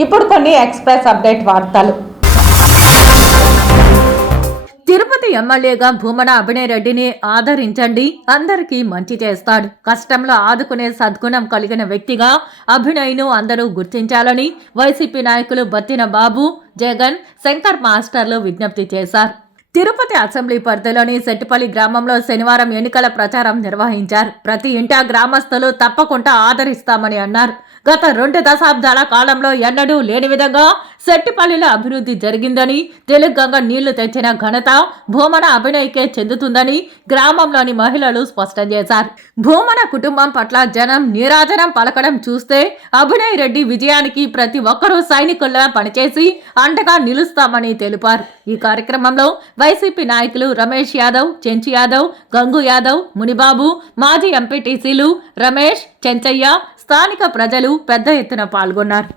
ఇప్పుడు కొన్ని express update వార్తలు. తిరుపతి ఎమ్మెల్యేగా భూమన అభినయ్ రెడ్డిని ఆదరించండి, అందరికీ మంచి చేస్తాడు. కష్టంలో ఆదుకునే సద్గుణం కలిగిన వ్యక్తిగా అభినయ్ను అందరూ గుర్తించాలని వైసీపీ నాయకులు బత్తిన బాబు, జగన్, శంకర్ మాస్టర్లు విజ్ఞప్తి చేశారు. తిరుపతి అసెంబ్లీ పరిధిలోని సెట్టిపల్లి గ్రామంలో శనివారం ఎన్నికల ప్రచారం నిర్వహించారు. ప్రతి ఇంటా గ్రామస్తులు తప్పకుండా ఆదరిస్తామని అన్నారు. గత 2 దశాబ్దాల కాలంలో ఎన్నడూ లేని విధంగా సెట్టిపల్లిలో అభివృద్ధి జరిగిందని, తెలుగంగ నీళ్లు తెచ్చిన ఘనత భూమన అభినయ్కే చెందుతుందని గ్రామంలోని మహిళలు స్పష్టం చేశారు. భూమన కుటుంబం పట్ల జనం నీరాజనం పలకడం చూస్తే అభినయ్ రెడ్డి విజయానికి ప్రతి ఒక్కరూ సైనికుల్లా పనిచేసి అండగా నిలుస్తామని తెలిపారు. ఈ కార్యక్రమంలో వైసీపీ నాయకులు రమేష్ యాదవ్, చెంచు యాదవ్, గంగు యాదవ్, మునిబాబు, మాజీ ఎంపీటీసీలు రమేష్, చెంచయ్య, స్థానిక ప్రజలు పెద్ద ఎత్తున పాల్గొన్నారు.